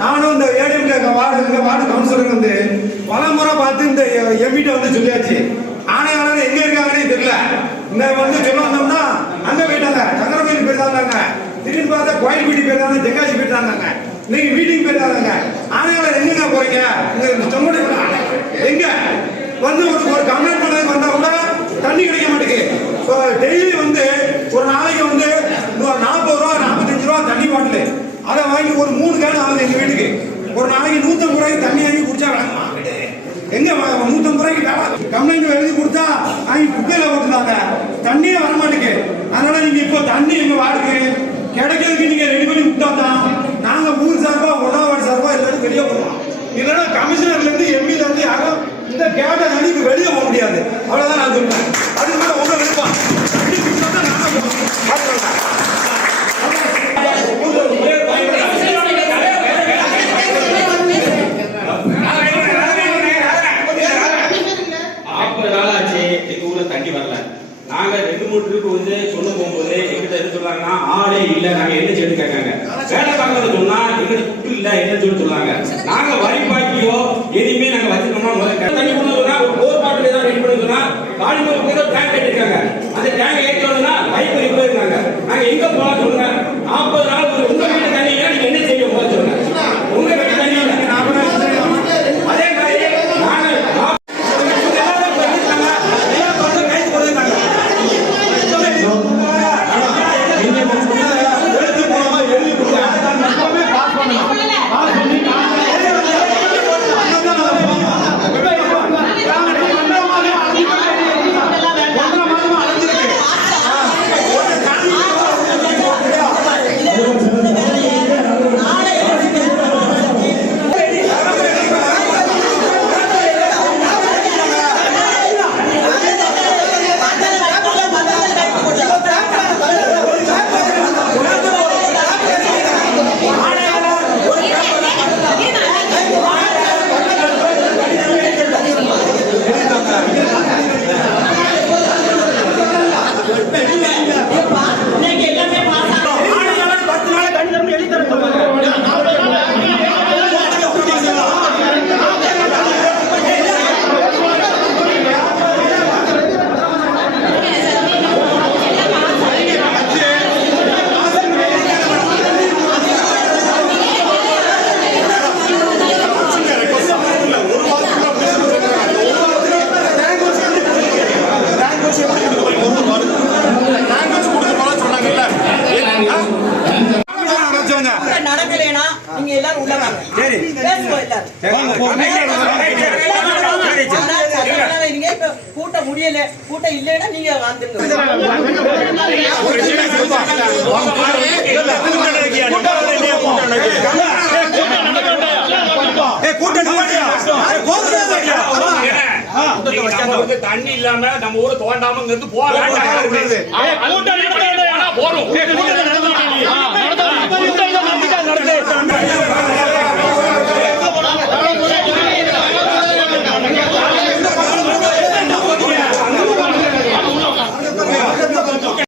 நானும் இந்த ஏடிஎம்கே வார்டு கவுன்சிலருக்கு வந்து பல முறை பார்த்து இந்த எம்பிட்ட வந்து சொல்லியாச்சு. ஆணையாளர் எங்க இருக்காங்கன்னு தெரியல. இந்த வந்து சொல்ல வந்தோம்னா அங்க போயிட்டாங்க, சங்கரமேலி போயிருந்தாங்க, திடீர்னு பார்த்தா கோயில்பட்டி போயிருந்தாங்க, தென்காசி போயிருந்தாங்க, இன்னைக்கு மீட்டிங் போயிருந்தாங்க. ஆணையாளர் எங்க போறீங்க? எங்க வந்து ஒரு கம்ப்ளைண்ட் பண்ணதுக்கு வந்தா கூட தண்ணி கிடைக்க மாட்டேங்குது. டெய்லி வந்து ஒரு நாளைக்கு வந்து 40 ரூபா 45 ரூபா தண்ணி பாட்டில் அதை வாங்கி ஒரு 3 கேன் ஆகுது எங்க வீட்டுக்கு. ஒரு நாளைக்கு 150 ரூபாய்க்கு தண்ணி வாங்கி குடிச்சா விளங்குமா? எங்க 150 ரூபாய்க்கு கம்ப்ளைண்ட் எழுதி கொடுத்தா வாங்கி குப்பையில போட்டுருந்தாங்க, தண்ணியே வர மாட்டேங்குது. அதனால நீங்க இப்போ தண்ணி எங்க வார்டுக்கு கிடைக்கிறதுக்கு நீங்க ரெடி பண்ணி விட்டா தான் நாங்க ஊர் சார்பா ஒன்னாவார்டு சார்பா எல்லாரும் வெளியே போகலாம். இல்லைன்னா கமிஷனர்ல இருந்து எம்பில இருந்து யாரும் இந்த கேட்ட தண்ணிக்கு வெளியே போக முடியாது. அவ்வளவுதான் நான் சொல்றேன். அதுக்கு மேல உங்க விருப்பம். நாங்க 2-3 ட்ரிப் வந்து சொல்ல போகும்போது எங்கிட்ட என்ன சொல்றாங்கன்னா ஆளே இல்ல, நாங்க என்ன செய்யணும் கேட்காங்க. வேலை பார்க்கறது சொன்னா எங்கிட்ட துட்டு இல்ல என்ன சொல்றாங்க. நாங்க வரி பாக்கியோ எதுவுமே நாங்க வச்சிருக்கோம்னா முதல்ல தண்ணி கொண்டு ஒரு போர் பாட்டில் ஏதாவது ரெடி பண்ணுறோம்னா காலிமூர் கூட டேங்க் கட்டிருக்காங்க. அந்த டேங்க் ஏற்றோம்னா பைப் ரிப்பேர் இருக்காங்க. நாங்க எங்க போலாம் சொல்லுங்க. 40 நாள் உங்க வீட்டு தண்ணி நீங்க என்ன செய்ய போக சொல்லுங்க. உங்க வீட்டு தண்ணி அதே மாதிரி நாங்க நடக்கலைனா நீங்க எல்லாரும் உள்ள வாங்க. சரி பேசுவோம் எல்லாரும். நீங்க கூட்ட முடியல, கூட்ட இல்லைன்னா நீங்க வந்துருங்க. தண்ணி இல்லாம நம்ம ஊரை தோண்டாம இருந்து போக வேண்டாம்.